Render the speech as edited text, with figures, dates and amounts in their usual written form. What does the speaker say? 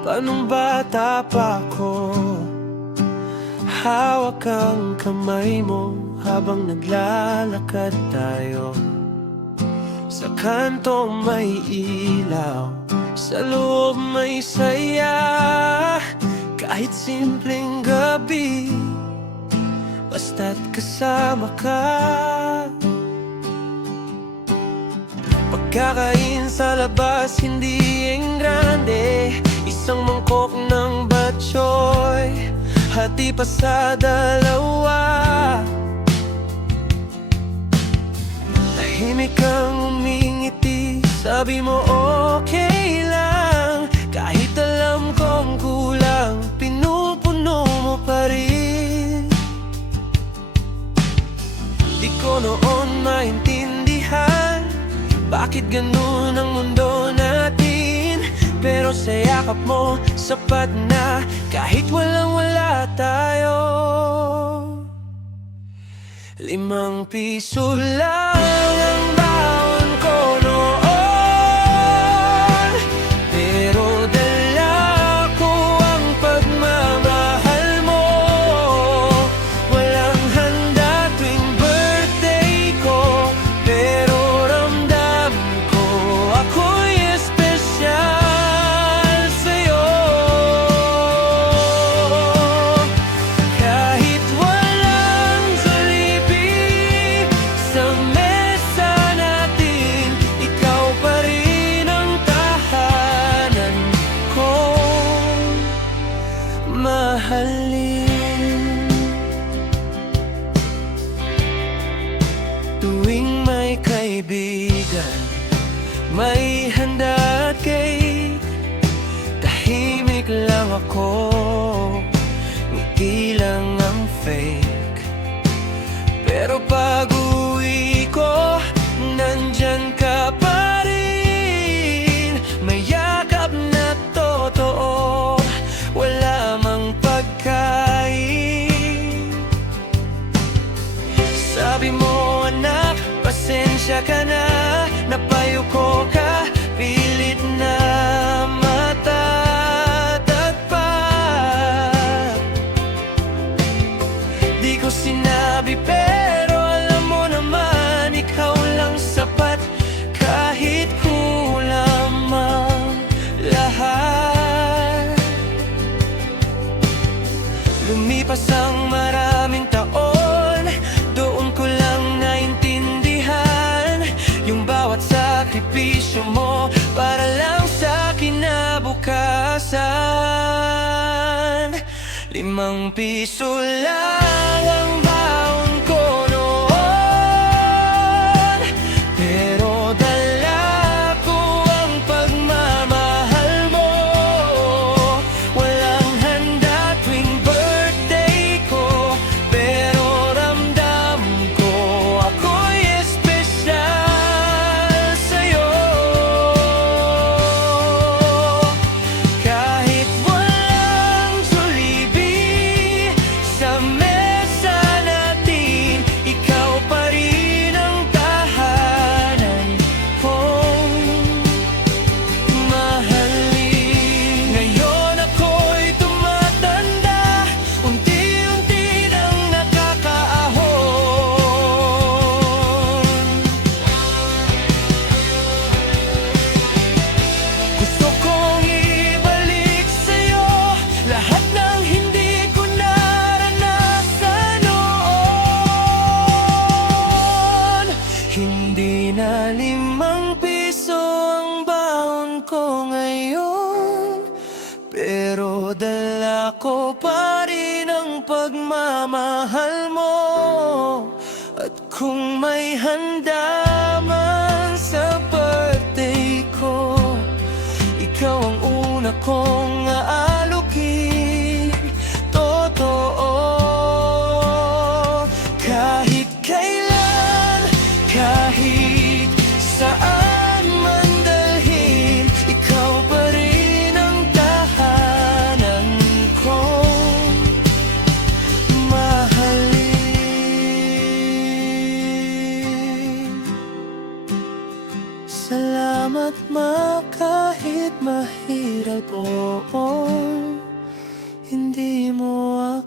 Panong bata pa ako, hawak ang kamay mo habang naglalakad tayo. Sa kanto may ilaw, sa loob may saya. Kahit simpleng gabi, basta't kasama ka. Pagkakain sa labas, hindi engrande. Isang mangkok ng batchoy, hati pa sa dalawa. Tahimik kang umingiti, sabi mo okay lang. Kahit alam kong kulang, pinupuno mo pa rin. Di ko noon maintindihan bakit ganun ang mundo natin. Pero sa yakap mo, sapat na kahit walang-wala tayo. 5 piso lang ang baon ko noon, pero dala ko ang pagmamahal mo. Walang handa tuwing birthday ko, pero ramdam ko ako'y espesyal sa'yo. Kahit walang Jollibee sa mesa natin, ikaw pa rin ang tahanan kong mahalin. Tuwing may kaibigan, may handa at cake, tahimik lang ako, ngiti lang ang fake. Pero pag uwi ko, nandyan ka pa rin. May yakap na totoo, wala mang pagkain. Sabi mo anak, pasensya ka na, napayuko ka, pilit na matatatpat. Di ko sinabi pero alam mo naman, ikaw lang sapat. Kahit kulang man lahat. Lumipas ang maraming taon, doon ko lang naintindihan yung bawat sakripisyo mo para lang sa kinabukasan. 5 piso lang ang baon ko noon, pero dala ko ang pagmamahal mo. Walang handa tuwing birthday ko, pero ramdam ko ako'y espesyal sa'yo. Kahit walang Jollibee sa mesa natin, ikaw pa rin ang tahanan kong mahalin. Ngayon ako'y tumatanda, unti-unti nang nakakaahon. Gusto kong ibalik sa'yo lahat ng hindi ko naranasan noon. Hindi na 5 piso ang baon ko ngayon, pero dala ko pa rin ang pagmamahal mo. At kung may handa man sa birthday ko, ikaw ang una kong aalukin. Totoo, kahit kailan, kahit saan man dalhin, ikaw pa rin ang tahanan kong mahalin. Salamat ma, kahit mahirap, oo, hindi mo